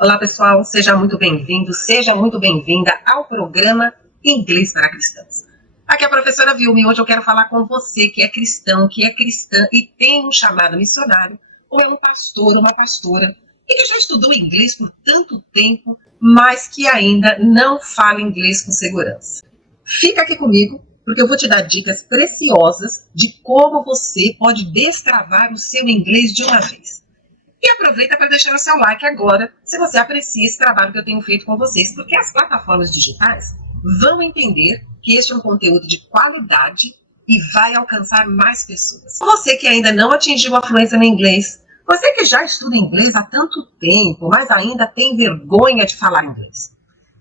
Olá pessoal, seja muito bem-vindo, seja muito bem-vinda ao programa Inglês para Cristãos. Aqui é a professora Vilma e hoje eu quero falar com você que é cristão, que é cristã e tem um chamado missionário, ou é um pastor, uma pastora, e que já estudou inglês por tanto tempo, mas que ainda não fala inglês com segurança. Fica aqui comigo, porque eu vou te dar dicas preciosas de como você pode destravar o seu inglês de uma vez. E aproveita para deixar o seu like agora, se você aprecia esse trabalho que eu tenho feito com vocês, porque as plataformas digitais vão entender que este é um conteúdo de qualidade e vai alcançar mais pessoas. Você que ainda não atingiu a fluência no inglês, você que já estuda inglês há tanto tempo, mas ainda tem vergonha de falar inglês.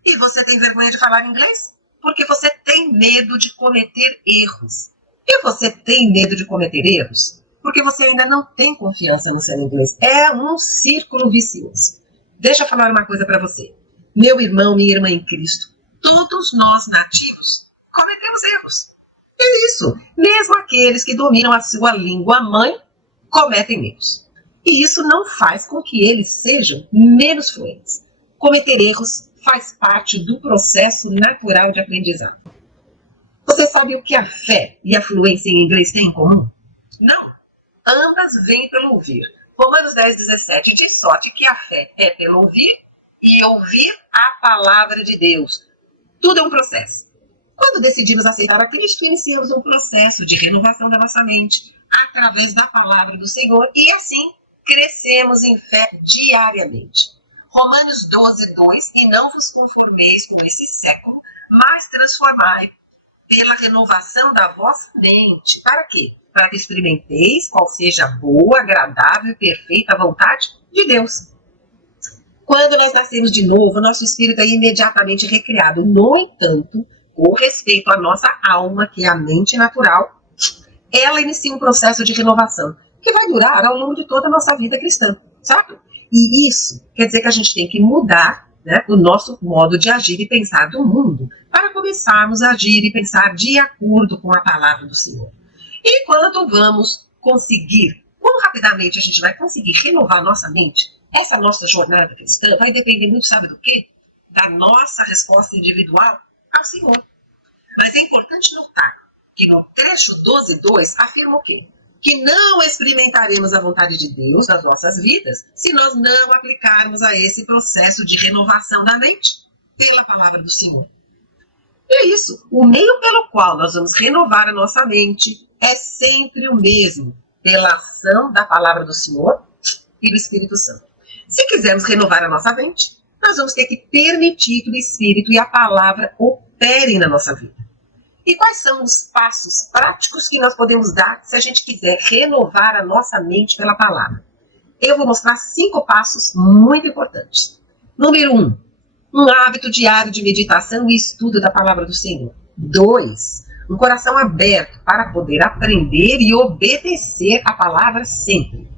E você tem vergonha de falar inglês? Porque você tem medo de cometer erros. E você tem medo de cometer erros? Porque você ainda não tem confiança no seu inglês. É um círculo vicioso. Deixa eu falar uma coisa para você. Meu irmão, minha irmã em Cristo, todos nós nativos cometemos erros. É isso. Mesmo aqueles que dominam a sua língua mãe cometem erros. E isso não faz com que eles sejam menos fluentes. Cometer erros faz parte do processo natural de aprendizado. Você sabe o que a fé e a fluência em inglês têm em comum? Não. Ambas vêm pelo ouvir. Romanos 10:17 diz sorte que a fé é pelo ouvir e ouvir a palavra de Deus. Tudo é um processo. Quando decidimos aceitar a Cristo, iniciamos um processo de renovação da nossa mente através da palavra do Senhor e assim crescemos em fé diariamente. Romanos 12:2 e não vos conformeis com esse século, mas transformai pela renovação da vossa mente. Para quê? Para que experimenteis qual seja a boa, agradável e perfeita vontade de Deus. Quando nós nascemos de novo, nosso espírito é imediatamente recriado. No entanto, com respeito à nossa alma, que é a mente natural, ela inicia um processo de renovação, que vai durar ao longo de toda a nossa vida cristã, sabe? E isso quer dizer que a gente tem que mudar, né, o nosso modo de agir e pensar do mundo, para começarmos a agir e pensar de acordo com a palavra do Senhor. E quando vamos conseguir, quão rapidamente a gente vai conseguir renovar nossa mente, essa nossa jornada cristã vai depender muito, sabe do quê? Da nossa resposta individual ao Senhor. Mas é importante notar que no Efésios 12:2 afirma o quê? Que não experimentaremos a vontade de Deus nas nossas vidas se nós não aplicarmos a esse processo de renovação da mente pela palavra do Senhor. E é isso, o meio pelo qual nós vamos renovar a nossa mente é sempre o mesmo, pela ação da palavra do Senhor e do Espírito Santo. Se quisermos renovar a nossa mente, nós vamos ter que permitir que o Espírito e a palavra operem na nossa vida. E quais são os passos práticos que nós podemos dar se a gente quiser renovar a nossa mente pela palavra? Eu vou mostrar 5 passos muito importantes. Número 1, um hábito diário de meditação e estudo da palavra do Senhor. 2, um coração aberto para poder aprender e obedecer a palavra sempre.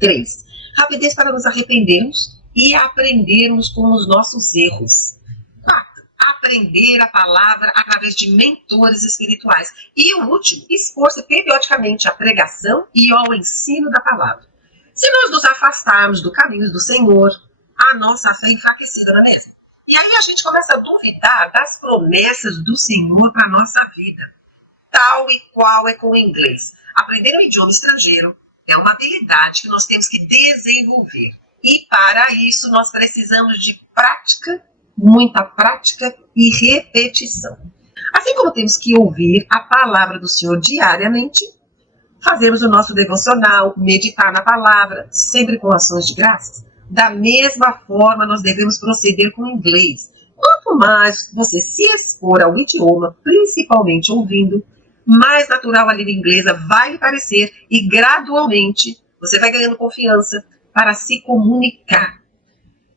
3, rapidez para nos arrependermos e aprendermos com os nossos erros. 4, aprender a palavra através de mentores espirituais. E o último, expor-se periodicamente à pregação e ao ensino da palavra. Se nós nos afastarmos do caminho do Senhor, a nossa fé é enfraquecida, não é mesmo? E aí a gente começa a duvidar das promessas do Senhor para a nossa vida. Tal e qual é com o inglês. Aprender um idioma estrangeiro é uma habilidade que nós temos que desenvolver. E para isso nós precisamos de prática, muita prática e repetição. Assim como temos que ouvir a palavra do Senhor diariamente, fazermos o nosso devocional, meditar na palavra, sempre com ações de graças, da mesma forma nós devemos proceder com o inglês. Quanto mais você se expor ao idioma, principalmente ouvindo, mais natural a língua inglesa vai lhe parecer e gradualmente você vai ganhando confiança para se comunicar.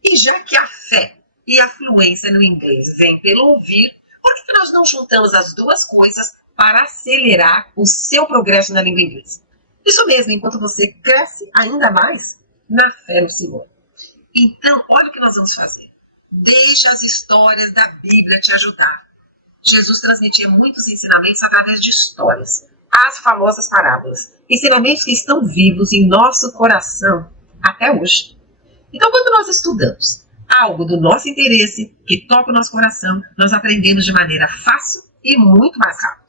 E já que a fé e a fluência no inglês vem pelo ouvir, por que nós não juntamos as duas coisas para acelerar o seu progresso na língua inglesa? Isso mesmo, enquanto você cresce ainda mais na fé no Senhor. Então, olha o que nós vamos fazer. Deixa as histórias da Bíblia te ajudar. Jesus transmitia muitos ensinamentos através de histórias, as famosas parábolas. Ensinamentos que estão vivos em nosso coração até hoje. Então, quando nós estudamos algo do nosso interesse, que toca o nosso coração, nós aprendemos de maneira fácil e muito mais rápido.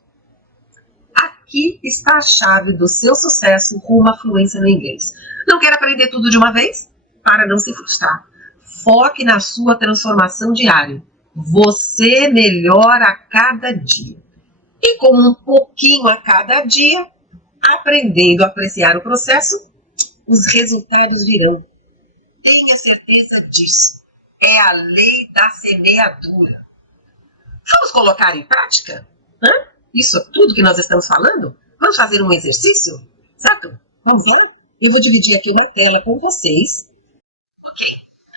Aqui está a chave do seu sucesso rumo à fluência no inglês. Não quer aprender tudo de uma vez? Para não se frustrar. Foque na sua transformação diária. Você melhora a cada dia. E com um pouquinho a cada dia, aprendendo a apreciar o processo, os resultados virão. Tenha certeza disso. É a lei da semeadura. Vamos colocar em prática? Isso tudo que nós estamos falando? Vamos fazer um exercício? Certo? Vamos lá? Eu vou dividir aqui uma tela com vocês. Ok.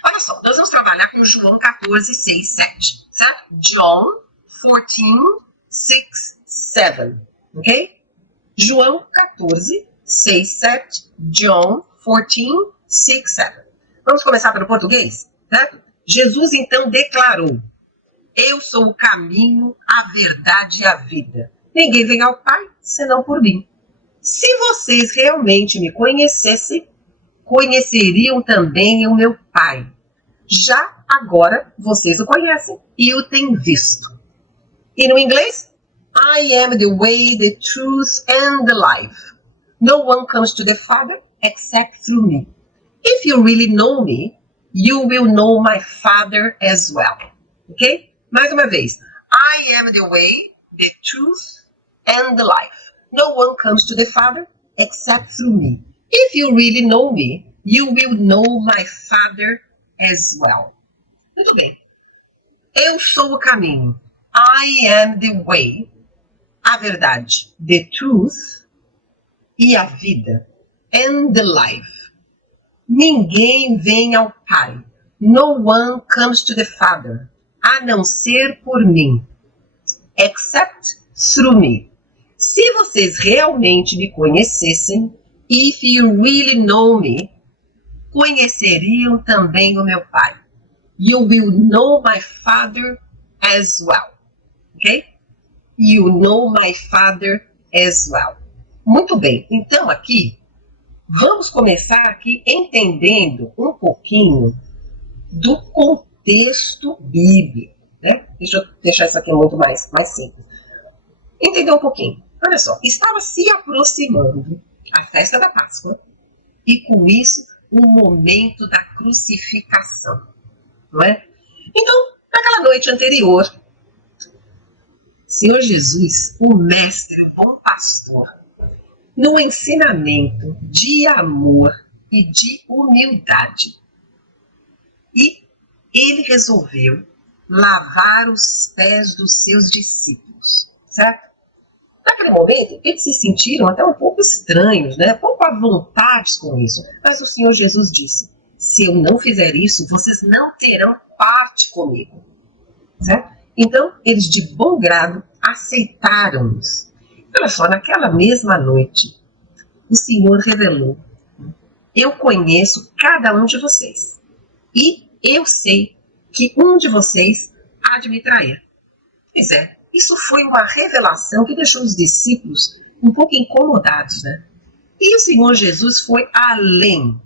Olha só, nós vamos trabalhar com João 14, 6, 7. Certo? John 14, 6, 7. Ok? João 14, 6, 7. John 14, 6, 7. Vamos começar pelo português? Certo? Jesus então declarou: eu sou o caminho, a verdade e a vida. Ninguém vem ao Pai senão por mim. Se vocês realmente me conhecessem, conheceriam também o meu Pai. Já agora vocês o conhecem e o têm visto. E no inglês? I am the way, the truth and the life. No one comes to the Father except through me. If you really know me, you will know my Father as well. Ok? Mais uma vez. I am the way, the truth, and the life. No one comes to the Father except through me. If you really know me, you will know my Father as well. Muito bem. Eu sou o caminho. I am the way, a verdade, the truth e a vida, and the life. Ninguém vem ao Pai. No one comes to the Father, a não ser por mim, except through me. Se vocês realmente me conhecessem, if you really know me, conheceriam também o meu Pai. You will know my Father as well. Ok? You know my Father as well. Muito bem. Então aqui, vamos começar aqui entendendo um pouquinho do contexto bíblico. Né? Deixa eu deixar isso aqui muito mais simples. Entender um pouquinho. Olha só, estava se aproximando a festa da Páscoa e com isso o momento da crucificação. Não é? Então, naquela noite anterior, Senhor Jesus, o mestre, o bom pastor, no ensinamento de amor e de humildade, e ele resolveu lavar os pés dos seus discípulos, certo? Naquele momento, eles se sentiram até um pouco estranhos, né? Um pouco à vontade com isso. Mas o Senhor Jesus disse: se eu não fizer isso, vocês não terão parte comigo. Certo? Então, eles de bom grado aceitaram isso. Olha só, naquela mesma noite, o Senhor revelou: eu conheço cada um de vocês. E eu sei que um de vocês há de me trair. Pois é. Isso foi uma revelação que deixou os discípulos um pouco incomodados, né? E o Senhor Jesus foi além.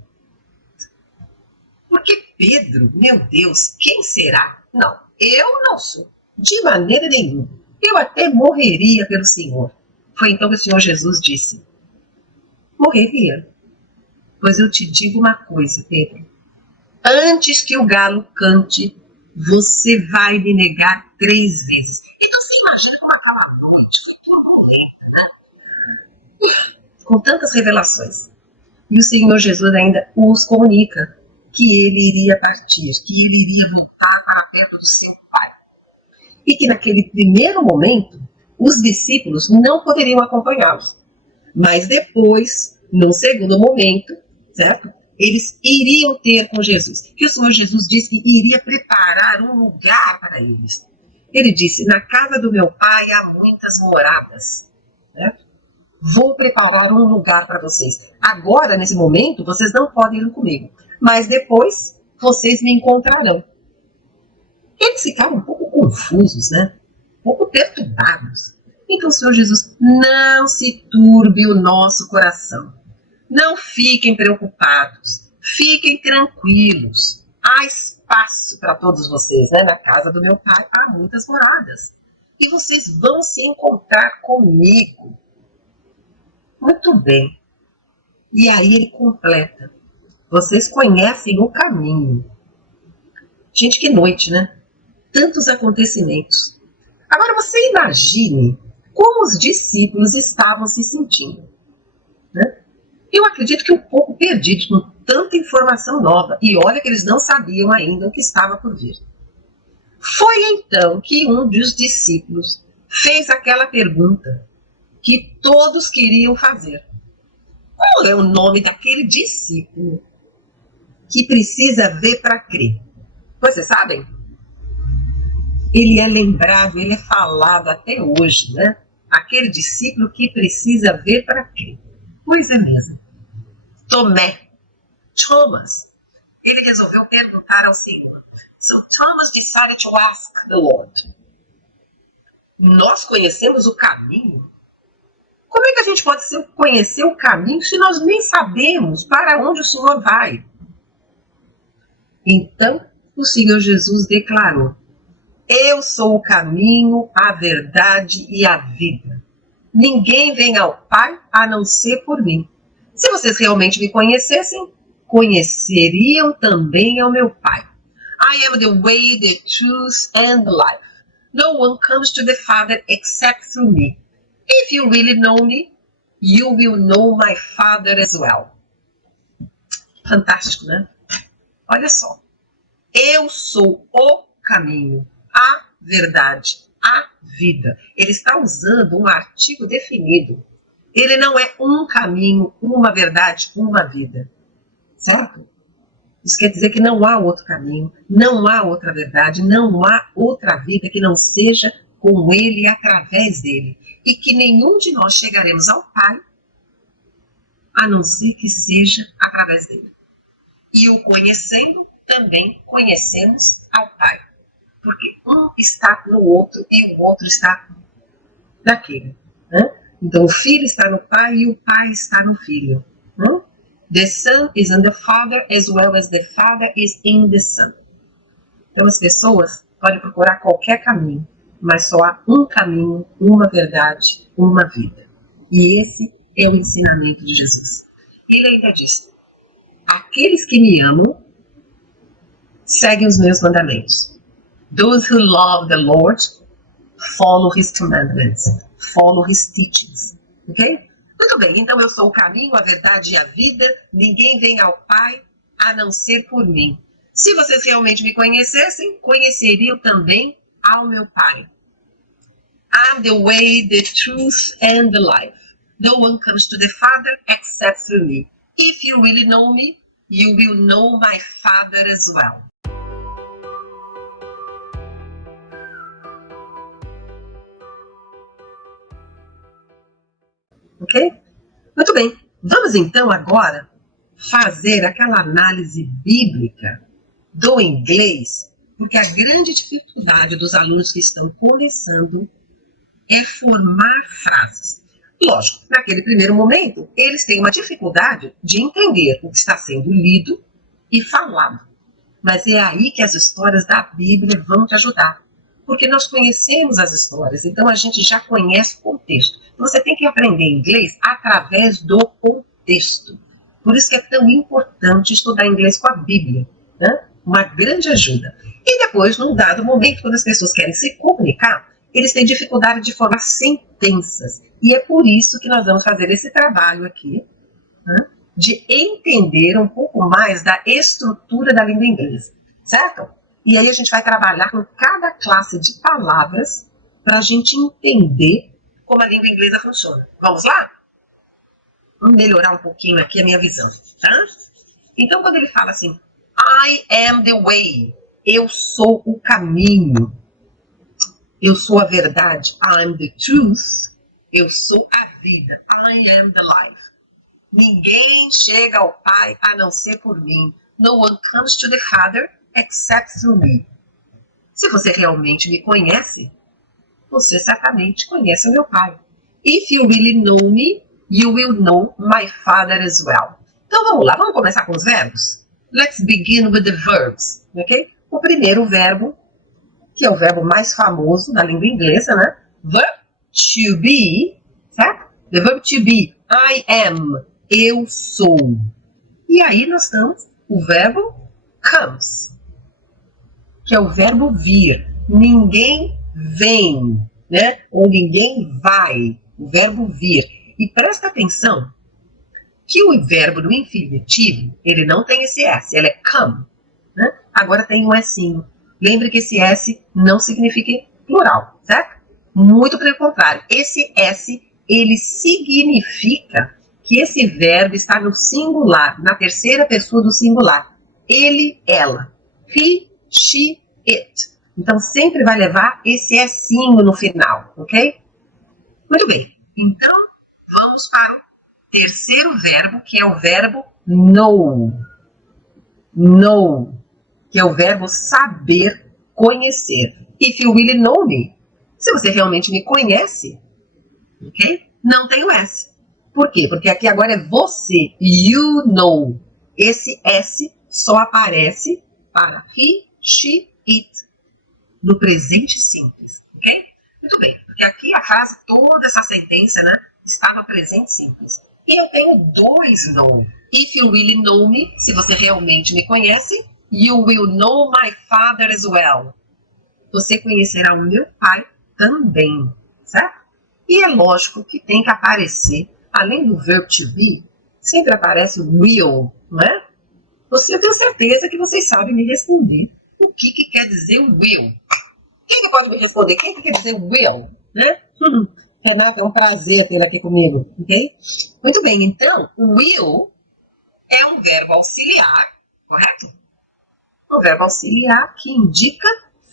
Porque Pedro, meu Deus, quem será? Não, eu não sou. De maneira nenhuma. Eu até morreria pelo Senhor. Foi então que o Senhor Jesus disse: morreria? Pois eu te digo uma coisa, Pedro. Antes que o galo cante, você vai me negar 3 vezes. Então você imagina como aquela noite ficou turbulenta, né? Com tantas revelações. E o Senhor Jesus ainda os comunica que ele iria partir, que ele iria voltar para perto do seu Pai. E que naquele primeiro momento, os discípulos não poderiam acompanhá-los. Mas depois, no segundo momento, certo? Eles iriam ter com Jesus. Que o Senhor Jesus disse que iria preparar um lugar para eles. Ele disse: na casa do meu Pai há muitas moradas. Né? Vou preparar um lugar para vocês. Agora, nesse momento, vocês não podem ir comigo. Mas depois, vocês me encontrarão. Eles ficaram um pouco confusos, né? Um pouco perturbados. Então, Senhor Jesus, não se turbe o nosso coração. Não fiquem preocupados. Fiquem tranquilos, há espaço para todos vocês, né? Na casa do meu pai há muitas moradas. E vocês vão se encontrar comigo. Muito bem. E aí ele completa. Vocês conhecem o caminho. Gente, que noite, né? Tantos acontecimentos. Agora você imagine como os discípulos estavam se sentindo, né? Eu acredito que um pouco perdidos com tanta informação nova. E olha que eles não sabiam ainda o que estava por vir. Foi então que um dos discípulos fez aquela pergunta que todos queriam fazer. Qual é o nome daquele discípulo que precisa ver para crer? Vocês sabem? Ele é lembrado, ele é falado até hoje, né? Aquele discípulo que precisa ver para crer. Pois é mesmo. Tomé, Thomas, ele resolveu perguntar ao Senhor. So Thomas decided to ask the Lord. Nós conhecemos o caminho? Como é que a gente pode conhecer o caminho se nós nem sabemos para onde o Senhor vai? Então, o Senhor Jesus declarou: eu sou o caminho, a verdade e a vida. Ninguém vem ao Pai a não ser por mim. Se vocês realmente me conhecessem, conheceriam também ao meu Pai. I am the way, the truth and the life. No one comes to the Father except through me. If you really know me, you will know my Father as well. Fantástico, né? Olha só. Eu sou o caminho, a verdade, a vida. Ele está usando um artigo definido. Ele não é um caminho, uma verdade, uma vida. Certo? Isso quer dizer que não há outro caminho, não há outra verdade, não há outra vida que não seja com ele e através dele. E que nenhum de nós chegaremos ao Pai a não ser que seja através dele. E o conhecendo, também conhecemos ao Pai. Porque um está no outro e o outro está naquele. Né? Então o Filho está no Pai e o Pai está no Filho. Né? The Son is in the Father as well as the Father is in the Son. Então as pessoas podem procurar qualquer caminho, mas só há um caminho, uma verdade, uma vida. E esse é o ensinamento de Jesus. Ele ainda diz: aqueles que me amam seguem os meus mandamentos. Those who love the Lord follow his commandments, follow his teachings. Ok? Muito bem, então eu sou o caminho, a verdade e a vida. Ninguém vem ao Pai a não ser por mim. Se vocês realmente me conhecessem, conheceriam também ao meu Pai. I'm the way, the truth and the life. No one comes to the Father except through me. If you really know me, you will know my Father as well. Ok? Muito bem. Vamos então agora fazer aquela análise bíblica do inglês, porque a grande dificuldade dos alunos que estão começando é formar frases. Lógico, naquele primeiro momento, eles têm uma dificuldade de entender o que está sendo lido e falado. Mas é aí que as histórias da Bíblia vão te ajudar. Porque nós conhecemos as histórias, então a gente já conhece o contexto. Você tem que aprender inglês através do contexto. Por isso que é tão importante estudar inglês com a Bíblia, né? Uma grande ajuda. E depois, num dado momento, quando as pessoas querem se comunicar, eles têm dificuldade de formar sentenças. E é por isso que nós vamos fazer esse trabalho aqui, né? De entender um pouco mais da estrutura da língua inglesa, certo? E aí a gente vai trabalhar com cada classe de palavras para a gente entender como a língua inglesa funciona. Vamos lá? Vamos melhorar um pouquinho aqui a minha visão, tá? Então, quando ele fala assim, I am the way, eu sou o caminho, eu sou a verdade, I am the truth, eu sou a vida, I am the life. Ninguém chega ao Pai a não ser por mim. No one comes to the Father except through me. Se você realmente me conhece, você certamente conhece o meu Pai. If you really know me, you will know my Father as well. Então vamos lá, vamos começar com os verbos? Let's begin with the verbs, ok? O primeiro verbo, que é o verbo mais famoso da língua inglesa, né? Verb to be, certo? The verb to be, I am, eu sou. E aí nós temos o verbo comes, que é o verbo vir. Ninguém vem, né? Ou ninguém vai. O verbo vir. E presta atenção que o verbo do infinitivo, ele não tem esse S, ele é come, né? Agora tem um Sinho. Lembre que esse S não significa plural, certo? Muito pelo contrário. Esse S, ele significa que esse verbo está no singular, na terceira pessoa do singular. Ele, ela. He, she, it. Então, sempre vai levar esse Sinho no final, ok? Muito bem. Então, vamos para o terceiro verbo, que é o verbo know. Know, que é o verbo saber, conhecer. If you really know me. Se você realmente me conhece, ok? Não tem o S. Por quê? Porque aqui agora é você. You know. Esse S só aparece para he, she, it no presente simples, ok? Muito bem, porque aqui a frase, toda essa sentença, né, está no presente simples. E eu tenho dois know. If you really know me, se você realmente me conhece, you will know my father as well. Você conhecerá o meu pai também, certo? E é lógico que tem que aparecer, além do verbo to be, sempre aparece o will, não é? Eu tenho certeza que vocês sabem me responder o que quer dizer will. Quem que pode me responder? Quem que quer dizer will? Né? Renata, é um prazer tê-la aqui comigo, ok? Muito bem, então, will é um verbo auxiliar, correto? Um verbo auxiliar que indica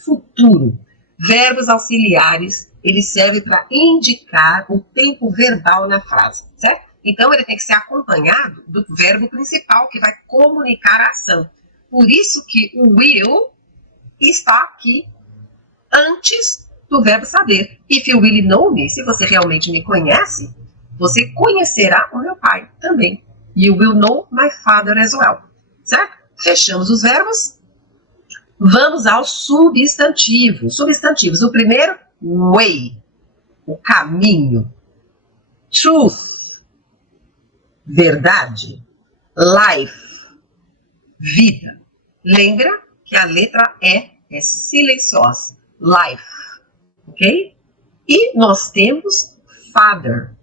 futuro. Verbos auxiliares, eles servem para indicar o tempo verbal na frase, certo? Então, ele tem que ser acompanhado do verbo principal, que vai comunicar a ação. Por isso que o will está aqui antes do verbo saber. If you really know me, se você realmente me conhece, você conhecerá o meu pai também. You will know my father as well. Certo? Fechamos os verbos. Vamos aos substantivos. Substantivos. O primeiro, way, o caminho. Truth, verdade. Life, vida. Lembra que a letra E é silenciosa. Life, ok? E nós temos father,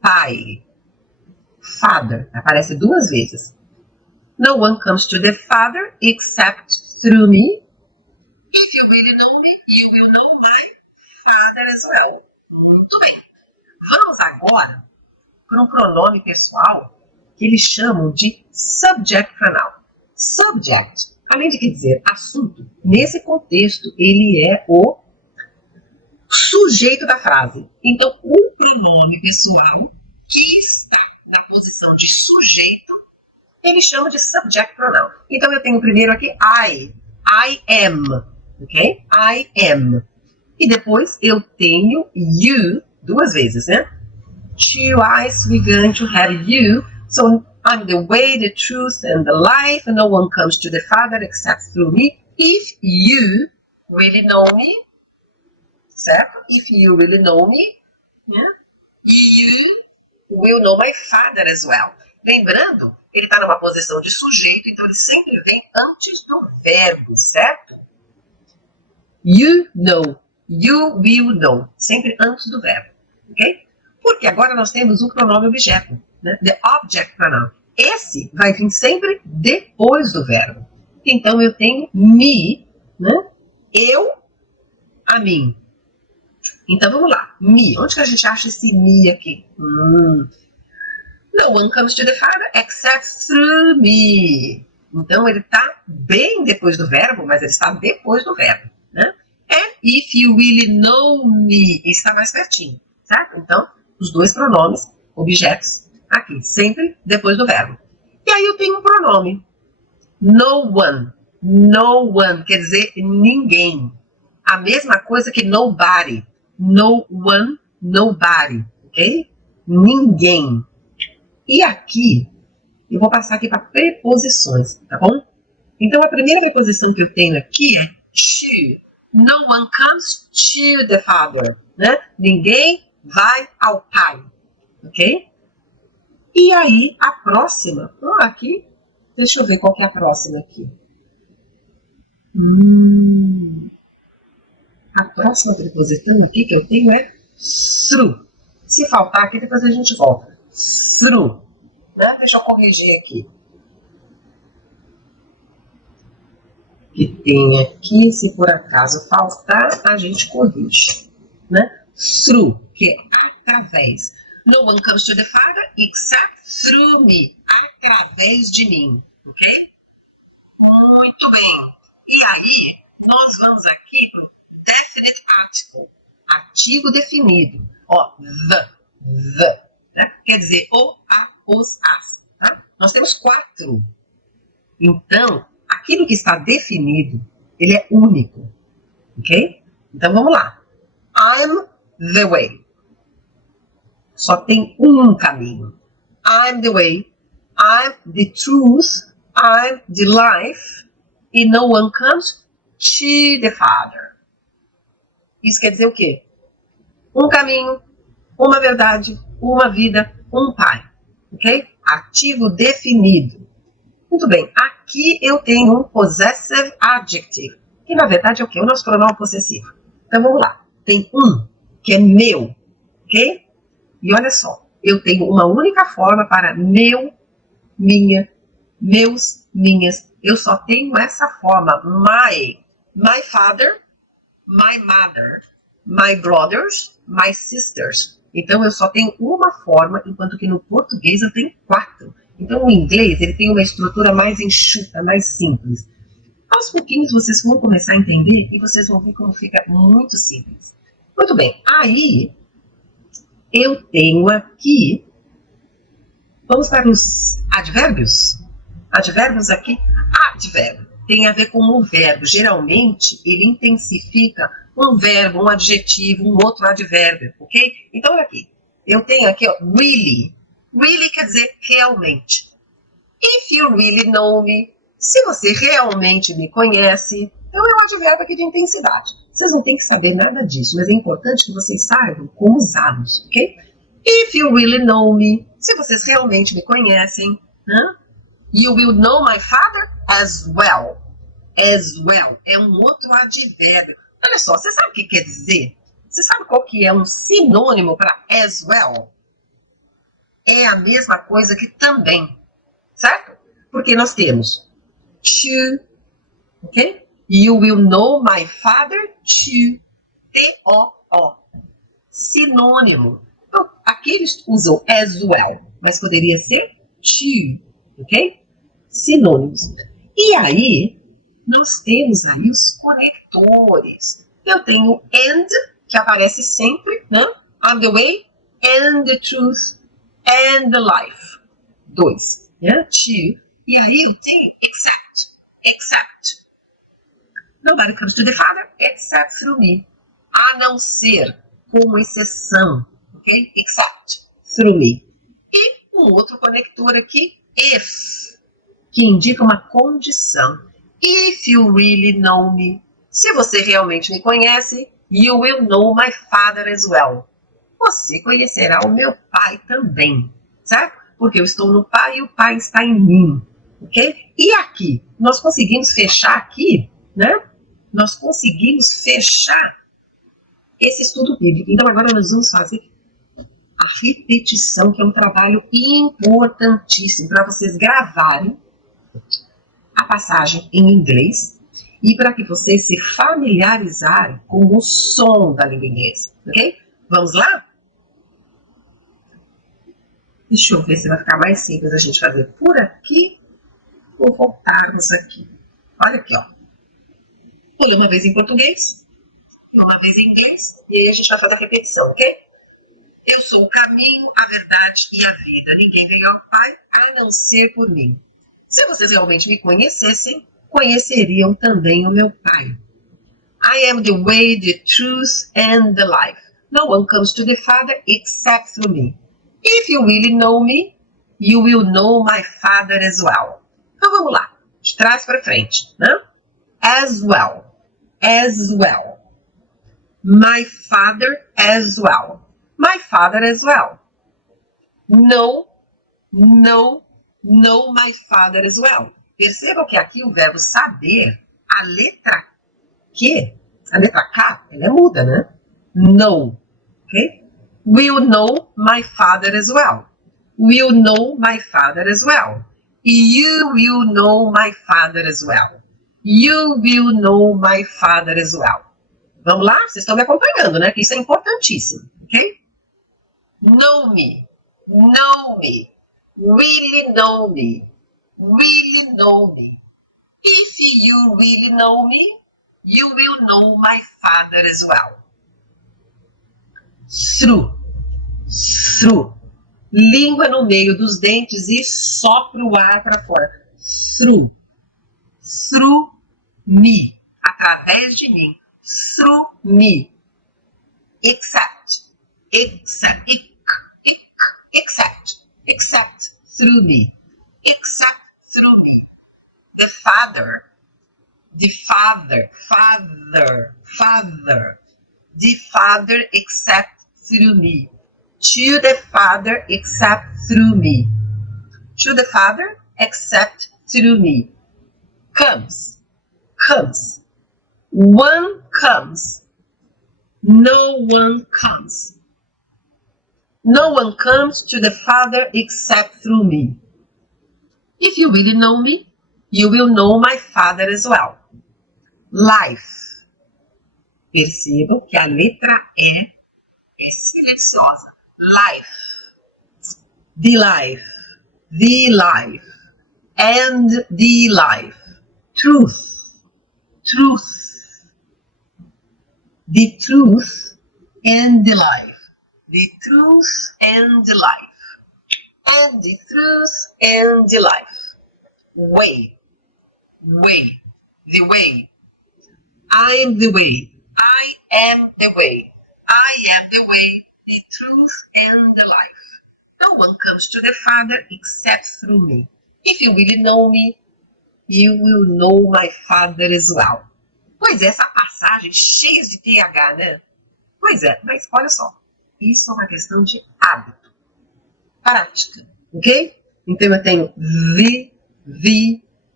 pai. Father, aparece duas vezes. No one comes to the Father except through me. If you really know me, you will know my Father as well. Muito bem. Vamos agora para um pronome pessoal que eles chamam de subject pronoun. Subject, além de quer dizer assunto, nesse contexto ele é o sujeito da frase. Então, o pronome pessoal que está na posição de sujeito, ele chama de subject pronoun. Então, eu tenho primeiro aqui I am, ok? I am. E depois eu tenho you, duas vezes, né? Two eyes, we're going to have you. So, I'm the way, the truth, and the life, and no one comes to the Father except through me. If you really know me, certo? If you really know me, yeah, you will know my Father as well. Lembrando, ele está numa posição de sujeito, então ele sempre vem antes do verbo, certo? You know, you will know, sempre antes do verbo, ok? Porque agora nós temos um pronome objeto, né? The object pronoun. Esse vai vir sempre depois do verbo. Então eu tenho me, né? Eu, a mim. Então vamos lá, me. Onde que a gente acha esse me aqui? No one comes to the Father except through me. Então ele está bem depois do verbo, mas ele está depois do verbo, né? And if you really know me, está mais pertinho, certo? Então, os dois pronomes, objetos, aqui, sempre depois do verbo. E aí eu tenho um pronome, no one. No one quer dizer ninguém. A mesma coisa que nobody. No one, nobody, ok? Ninguém. E aqui eu vou passar aqui para preposições, tá bom? Então, a primeira preposição que eu tenho aqui é to. No one comes to the father, né? Ninguém vai ao pai, ok? E aí, a próxima, aqui, deixa eu ver qual que é a próxima aqui. A próxima preposição aqui que eu tenho é through. Se faltar aqui, depois a gente volta. Through. Né? Deixa eu corrigir aqui. Que tem aqui, se por acaso faltar, a gente corrige. Né? Through, que é através. No one comes to the Father except through me. Através de mim. Ok? Muito bem. E aí, nós vamos aqui no definite article. Artigo definido. Ó, the. Né? Quer dizer, o, a, os, as. Tá? Nós temos 4. Então, aquilo que está definido, ele é único. Ok? Então, vamos lá. I'm the way. Só tem um caminho. I'm the way. I'm the truth. I'm the life. E no one comes to the Father. Isso quer dizer o quê? Um caminho, uma verdade, uma vida, um pai. Ok? Artigo definido. Muito bem. Aqui eu tenho um possessive adjective. Que na verdade é o quê? O nosso pronome possessivo. Então vamos lá. Tem um, que é meu. Ok? E olha só. Eu tenho uma única forma para meu, minha, meus, minhas. Eu só tenho essa forma. My father, my mother, my brothers, my sisters. Então, eu só tenho uma forma, enquanto que no português eu tenho 4. Então, o inglês ele tem uma estrutura mais enxuta, mais simples. Aos pouquinhos, vocês vão começar a entender e vocês vão ver como fica muito simples. Muito bem, aí eu tenho aqui, vamos para os advérbios. Advérbios aqui, advérbio tem a ver com o verbo. Geralmente, ele intensifica um verbo, um adjetivo, um outro advérbio, ok? Então, olha aqui. Eu tenho aqui, ó, really. Really quer dizer realmente. If you really know me. Se você realmente me conhece. Então, é um advérbio aqui de intensidade. Vocês não têm que saber nada disso, mas é importante que vocês saibam como usá-los, ok? If you really know me. Se vocês realmente me conhecem, né? You will know my father as well. As well. É um outro advérbio. Olha só, você sabe o que quer dizer? Você sabe qual que é um sinônimo para as well? É a mesma coisa que também, certo? Porque nós temos to, ok? You will know my father to, T-O-O. Sinônimo. Então, aqui eles usam as well, mas poderia ser to, ok? Sinônimos. E aí, nós temos aí os conectores. Eu tenho and, que aparece sempre, né? I'm the way, and the truth, and the life. 2, né? To. E aí eu tenho except. Nobody comes to the Father except through me. A não ser, com exceção, ok? Except through me. E um outro conector aqui, if, que indica uma condição. If you really know me. Se você realmente me conhece, you will know my father as well. Você conhecerá o meu pai também, certo? Porque eu estou no pai e o pai está em mim, ok? E aqui, nós conseguimos fechar aqui, né? Nós conseguimos fechar esse estudo bíblico. Então agora nós vamos fazer a repetição, que é um trabalho importantíssimo para vocês gravarem a passagem em inglês e para que vocês se familiarizarem com o som da língua inglesa, ok? Vamos lá? Deixa eu ver se vai ficar mais simples a gente fazer por aqui ou voltarmos aqui. Olha aqui, ó. Olha uma vez em português, uma vez em inglês, e aí a gente vai fazer a repetição, ok? Eu sou o caminho, a verdade e a vida. Ninguém vem ao Pai a não ser por mim. Se vocês realmente me conhecessem, conheceriam também o meu Pai. I am the way, the truth and the life. No one comes to the Father except through me. If you really know me, You will know my father as well. Então vamos lá, de trás para frente, né? As well. As well. My father as well. My father as well. Know my father as well. Percebam que aqui o verbo saber, a letra Q, a letra K, ela é muda, né? Know, ok? Will know my father as well. Will know my father as well. You will know my father as well. You will know my father as well. Vamos lá? Vocês estão me acompanhando, né? Que isso é importantíssimo, ok? Know me. Know me. Really know me. Really know me. If you really know me, you will know my father as well. Through. Through. Língua no meio dos dentes e sopra o ar para fora. Through. Through me. Através de mim. Through me. Except. Except. Except. Except through me. Except through me. The father. The father. Father. Father. The father except through me. To the father except through me. To the father except through me. Comes. Comes. One comes. No one comes. No one comes to the Father except through me. If you really know me, you will know my Father as well. Life. Percebam que a letra E é silenciosa. Life. The life. The life. And the life. Truth. Truth. The truth and the life. The truth and the life. And the truth and the life. Way. Way. The way. I am the way. I am the way. I am the way, the truth and the life. No one comes to the Father except through me. If you really know me, you will know my Father as well. Pois é, essa passagem cheia de TH, né? Pois é, mas olha só. Isso é uma questão de hábito. Prática, ok? Então eu tenho the,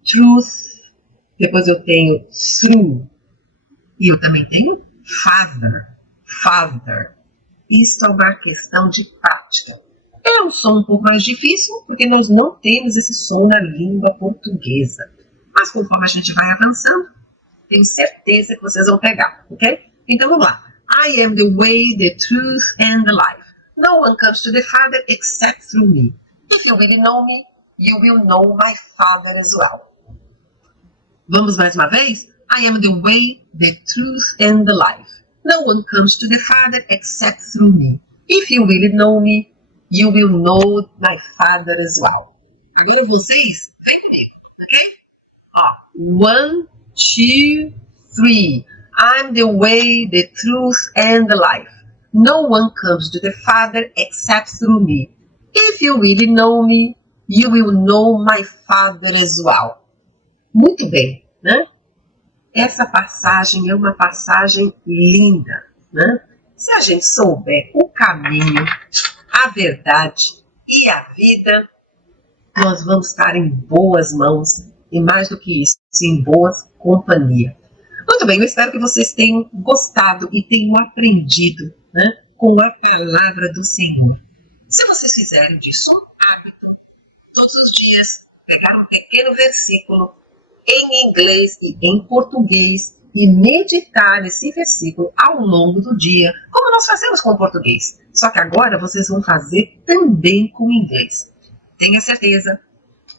truth. Depois eu tenho through. E eu também tenho father. Isso é uma questão de prática. É um som um pouco mais difícil, porque nós não temos esse som na língua portuguesa. Mas conforme a gente vai avançando, tenho certeza que vocês vão pegar, ok? Então vamos lá. I am the way, the truth and the life. No one comes to the Father except through me. If you really know me, you will know my Father as well. Vamos mais uma vez? I am the way, the truth and the life. No one comes to the Father except through me. If you really know me, you will know my Father as well. Agora vocês, vem comigo, ok? Ó, 1, 2, 3. I'm the way, the truth and the life. No one comes to the Father except through me. If you really know me, you will know my Father as well. Muito bem, né? Essa passagem é uma passagem linda, né? Se a gente souber o caminho, a verdade e a vida, nós vamos estar em boas mãos e mais do que isso, em boas companhia. Muito bem, eu espero que vocês tenham gostado e tenham aprendido, né, com a palavra do Senhor. Se vocês fizerem disso um hábito, todos os dias, pegar um pequeno versículo em inglês e em português e meditar nesse versículo ao longo do dia, como nós fazemos com o português. Só que agora vocês vão fazer também com o inglês. Tenha certeza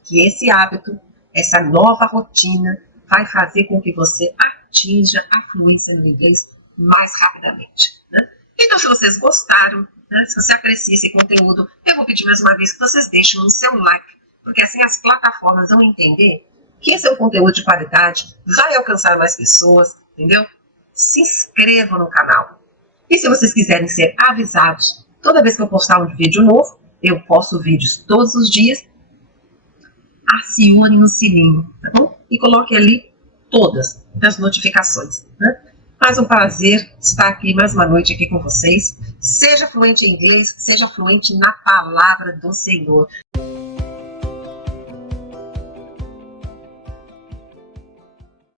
que esse hábito, essa nova rotina, vai fazer com que você atinja a fluência no inglês mais rapidamente, né? Então, se vocês gostaram, né, se você aprecia esse conteúdo, eu vou pedir mais uma vez que vocês deixem o seu like, porque assim as plataformas vão entender que esse é um conteúdo de qualidade, vai alcançar mais pessoas, entendeu? Se inscrevam no canal. E se vocês quiserem ser avisados toda vez que eu postar um vídeo novo, Eu posto vídeos todos os dias. Acione no sininho, tá bom? E coloque ali todas as notificações, né? Mais um prazer estar aqui mais uma noite aqui com vocês. Seja fluente em inglês, seja fluente na palavra do Senhor.